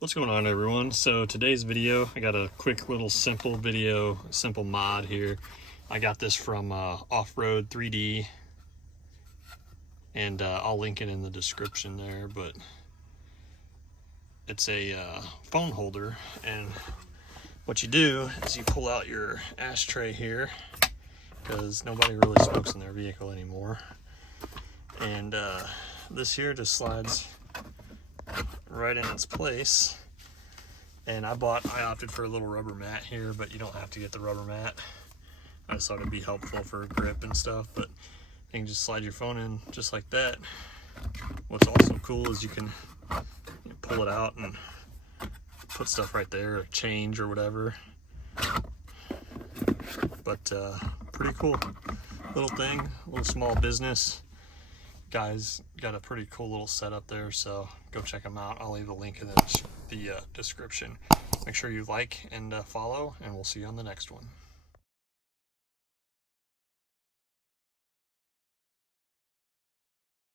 What's going on, everyone? So today's video, I got a quick little simple mod here. I got this from Off-Road 3D, and I'll link it in the description there, but it's a phone holder, and what you do is you pull out your ashtray here, because nobody really smokes in their vehicle anymore, and this here just slides right in its place. And I opted for a little rubber mat here, but you don't have to get the rubber mat. I just thought it'd be helpful for grip and stuff, but you can just slide your phone in just like that. What's also cool is you can pull it out and put stuff right there, or change or whatever. But pretty cool little thing, a little small business. Guys got a pretty cool little setup there, so go check them out. I'll leave a link in the description. Make sure you like and follow, and we'll see you on the next one.